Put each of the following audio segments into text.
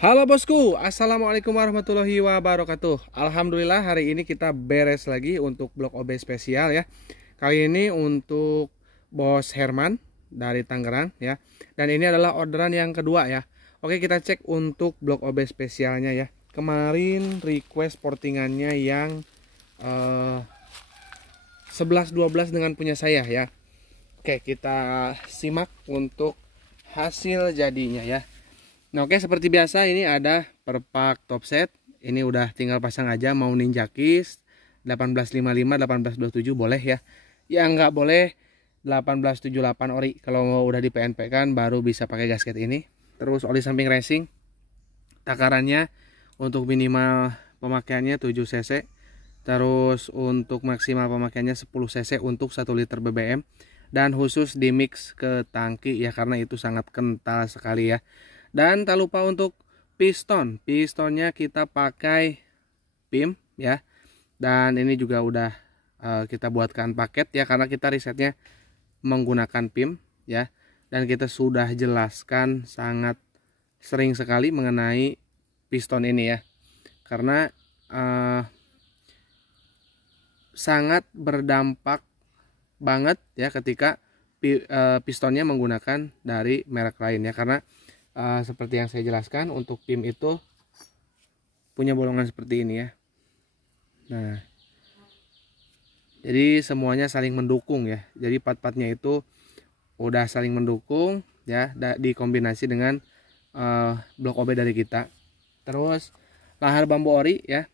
Halo bosku, assalamualaikum warahmatullahi wabarakatuh. Alhamdulillah hari ini kita beres lagi untuk blok OB spesial ya. Kali ini untuk Bos Herman dari Tangerang ya. Dan ini adalah orderan yang kedua ya. Oke, kita cek untuk blok OB spesialnya ya. Kemarin request portingannya yang 11-12 dengan punya saya ya. Oke, kita simak untuk hasil jadinya ya. Nah, oke, seperti biasa ini ada perpak topset. Ini udah tinggal pasang aja, mau Ninja Kiss 1855, 1827 boleh ya. Yang nggak boleh 1878 ori. Kalau mau udah di PNP kan baru bisa pakai gasket ini. Terus oli samping racing. Takarannya untuk minimal pemakaiannya 7 cc. Terus untuk maksimal pemakaiannya 10 cc untuk 1 liter BBM. Dan khusus di mix ke tangki ya, karena itu sangat kental sekali ya. Dan tak lupa untuk pistonnya kita pakai PIM ya. Dan ini juga udah kita buatkan paket ya, karena kita risetnya menggunakan PIM ya. Dan kita sudah jelaskan sangat sering sekali mengenai piston ini ya, karena sangat berdampak banget ya ketika pistonnya menggunakan dari merek lain ya. Karena seperti yang saya jelaskan, untuk PIM itu punya bolongan seperti ini ya. Nah, jadi semuanya saling mendukung ya. Jadi part-partnya itu udah saling mendukung ya, dikombinasi dengan blok OB dari kita. Terus lahar bambu ori ya,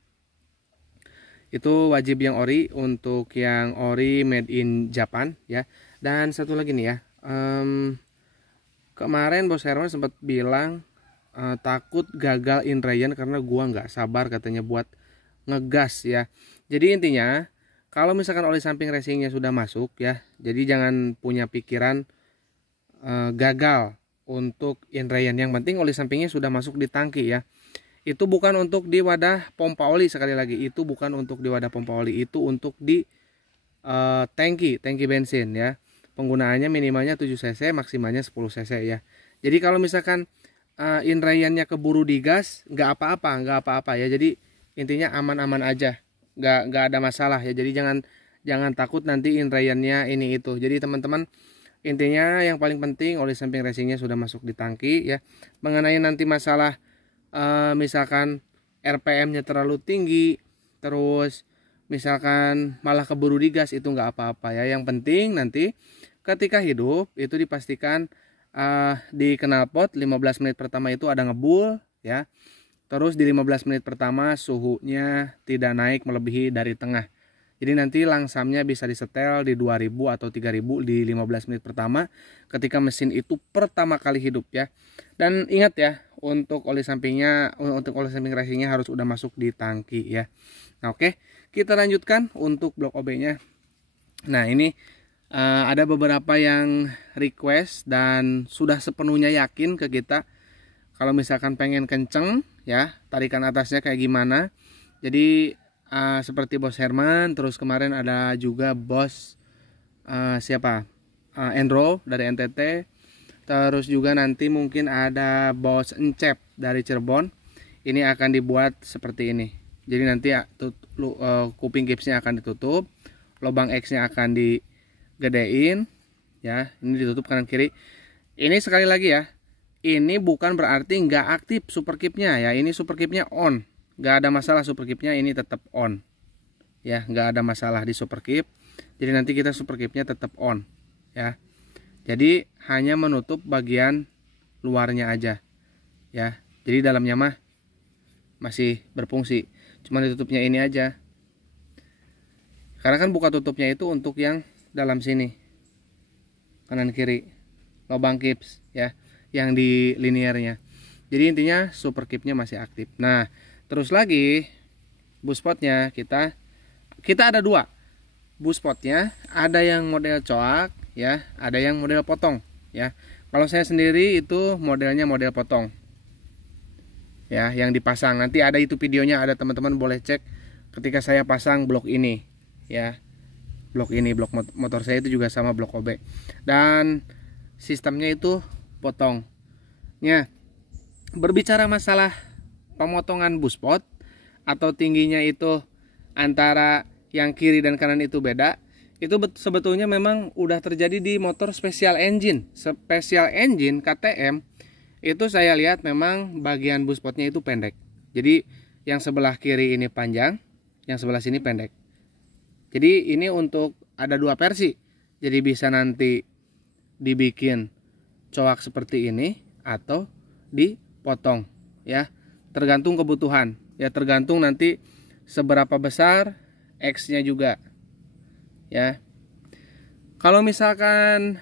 itu wajib yang ori, untuk yang ori made in Japan ya. Dan satu lagi nih ya, kemarin Bos Herman sempat bilang takut gagal inrayan karena gua nggak sabar katanya buat ngegas ya. Jadi intinya kalau misalkan oli samping racingnya sudah masuk ya, jadi jangan punya pikiran gagal untuk inrayan. Yang penting oli sampingnya sudah masuk di tangki ya. Itu bukan untuk di wadah pompa oli, sekali lagi itu bukan untuk di wadah pompa oli, itu untuk di tangki bensin ya. Penggunaannya minimalnya 7 cc, maksimalnya 10 cc ya. Jadi kalau misalkan inrayannya keburu digas, nggak apa-apa ya. Jadi intinya aman-aman aja, nggak ada masalah ya. Jadi jangan takut nanti inrayannya ini itu. Jadi teman-teman, intinya yang paling penting oli samping racingnya sudah masuk di tangki ya. Mengenai nanti masalah misalkan RPM-nya terlalu tinggi, terus misalkan malah keburu digas, itu nggak apa-apa ya. Yang penting nanti ketika hidup itu dipastikan di knalpot 15 menit pertama itu ada ngebul ya. Terus di 15 menit pertama suhunya tidak naik melebihi dari tengah. Jadi nanti langsamnya bisa disetel di 2000 atau 3000 di 15 menit pertama ketika mesin itu pertama kali hidup ya. Dan ingat ya, untuk oli samping racingnya harus udah masuk di tangki ya. Nah, oke, kita lanjutkan untuk blok OB-nya. Nah, ini ada beberapa yang request dan sudah sepenuhnya yakin ke kita kalau misalkan pengen kenceng ya, tarikan atasnya kayak gimana. Jadi seperti Bos Herman, terus kemarin ada juga Bos siapa? Enro dari NTT. Terus juga nanti mungkin ada Bos Encep dari Cirebon. Ini akan dibuat seperti ini. Jadi nanti kuping gipsnya akan ditutup, lubang X-nya akan digedein ya. Ini ditutup kanan kiri. Ini sekali lagi ya, ini bukan berarti nggak aktif super keepnya ya. Ini super keepnya on, nggak ada masalah, super keepnya ini tetap on ya, nggak ada masalah di super keep. Jadi nanti kita super keepnya tetap on ya. Jadi hanya menutup bagian luarnya aja ya. Jadi dalamnya mah masih berfungsi, cuma ditutupnya ini aja. Karena kan buka tutupnya itu untuk yang dalam sini, kanan kiri, lubang kips ya, yang di liniernya. Jadi intinya super keepnya masih aktif. Nah, terus lagi buspotnya kita ada dua buspotnya, ada yang model coak ya, ada yang model potong ya. Kalau saya sendiri itu modelnya model potong ya, yang dipasang. Nanti ada itu videonya, ada, teman-teman boleh cek ketika saya pasang blok ini ya. Blok motor saya itu juga sama blok OB. Dan sistemnya itu potongnya berbicara masalah pemotongan buspot atau tingginya itu antara yang kiri dan kanan itu beda, itu sebetulnya memang udah terjadi di motor special engine. Special engine KTM itu saya lihat memang bagian buspotnya itu pendek. Jadi yang sebelah kiri ini panjang, yang sebelah sini pendek. Jadi ini untuk ada dua versi. Jadi bisa nanti dibikin coak seperti ini atau dipotong ya. Tergantung kebutuhan. Ya tergantung nanti seberapa besar X-nya juga. Ya. Kalau misalkan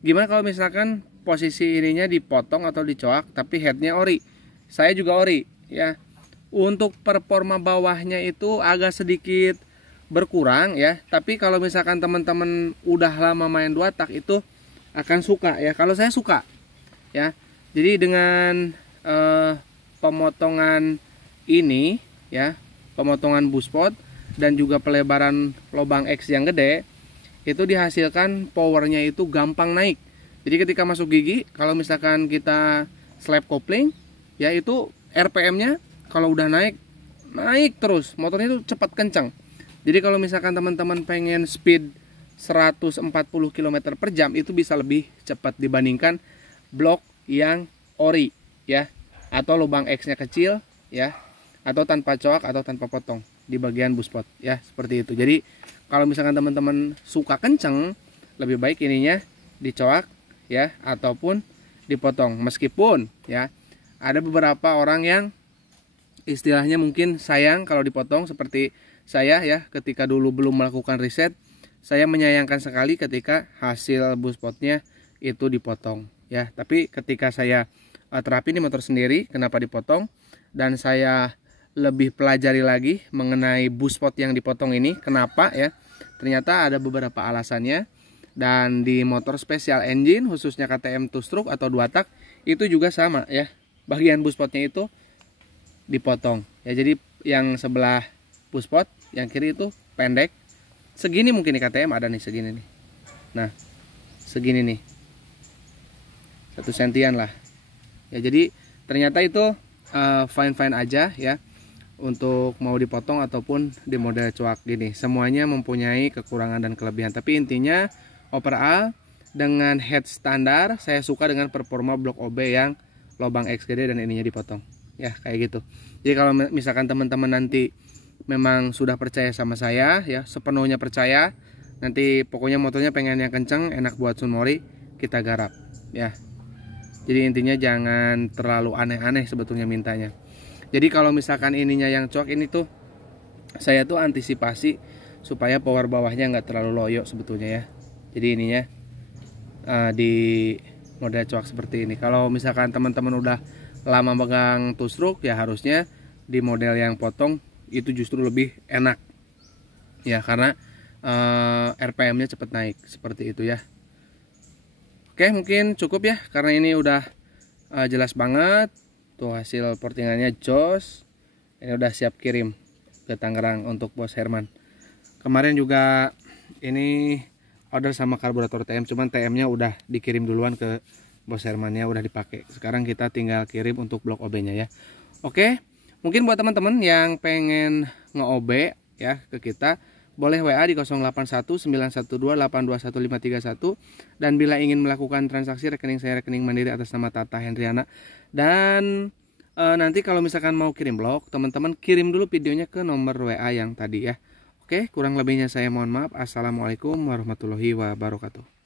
gimana kalau misalkan posisi ininya dipotong atau dicoak tapi headnya ori. Saya juga ori ya. Untuk performa bawahnya itu agak sedikit berkurang ya, tapi kalau misalkan teman-teman udah lama main 2 tak itu akan suka ya. Kalau saya suka ya. Jadi dengan pemotongan ini ya, pemotongan buspot dan juga pelebaran lubang X yang gede, itu dihasilkan powernya itu gampang naik. Jadi ketika masuk gigi, kalau misalkan kita slap kopling ya, itu RPM-nya kalau udah naik terus, motornya itu cepat kencang. Jadi kalau misalkan teman-teman pengen speed 140 km per jam, itu bisa lebih cepat dibandingkan blok yang ori ya, atau lubang X-nya kecil ya, atau tanpa coak atau tanpa potong di bagian buspot ya, seperti itu. Jadi kalau misalkan teman-teman suka kenceng, lebih baik ininya dicoak ya, ataupun dipotong. Meskipun ya ada beberapa orang yang istilahnya mungkin sayang kalau dipotong, seperti saya ya, ketika dulu belum melakukan riset, saya menyayangkan sekali ketika hasil buspotnya itu dipotong ya. Tapi ketika saya terapin di motor sendiri, kenapa dipotong, dan saya lebih pelajari lagi mengenai buspot yang dipotong ini, kenapa ya, ternyata ada beberapa alasannya. Dan di motor special engine khususnya KTM 2 stroke atau 2 tak itu juga sama ya, bagian buspotnya itu dipotong ya. Jadi yang sebelah buspot yang kiri itu pendek segini, mungkin di KTM ada nih segini nih, nah segini nih, 1 sentian lah ya. Jadi ternyata itu fine aja ya untuk mau dipotong ataupun di model coak gini. Semuanya mempunyai kekurangan dan kelebihan, tapi intinya overall dengan head standar saya suka dengan performa blok OB yang lubang X gede dan ininya dipotong ya, kayak gitu. Jadi kalau misalkan teman-teman nanti memang sudah percaya sama saya ya, sepenuhnya percaya, nanti pokoknya motornya pengen yang kenceng, enak buat Sunmori, kita garap ya. Jadi intinya jangan terlalu aneh-aneh sebetulnya mintanya. Jadi kalau misalkan ininya yang coak ini tuh, saya tuh antisipasi supaya power bawahnya nggak terlalu loyo sebetulnya ya. Jadi ininya di model coak seperti ini. Kalau misalkan teman-teman udah lama megang 2 stroke ya, harusnya di model yang potong itu justru lebih enak ya, karena RPM-nya cepat naik seperti itu ya. Oke, mungkin cukup ya, karena ini udah jelas banget tuh hasil portingannya jos. Ini udah siap kirim ke Tangerang untuk Bos Herman. Kemarin juga ini order sama karburator TM, cuman TM-nya udah dikirim duluan ke Bos Hermannya, udah dipakai. Sekarang kita tinggal kirim untuk blok OB-nya ya. Oke, mungkin buat teman-teman yang pengen nge-OB ya ke kita, boleh WA di 081912821531, dan bila ingin melakukan transaksi, rekening saya rekening Mandiri atas nama Tata Hendriana. Dan nanti kalau misalkan mau kirim blok, teman-teman kirim dulu videonya ke nomor WA yang tadi ya. Oke, kurang lebihnya saya mohon maaf. Assalamualaikum warahmatullahi wabarakatuh.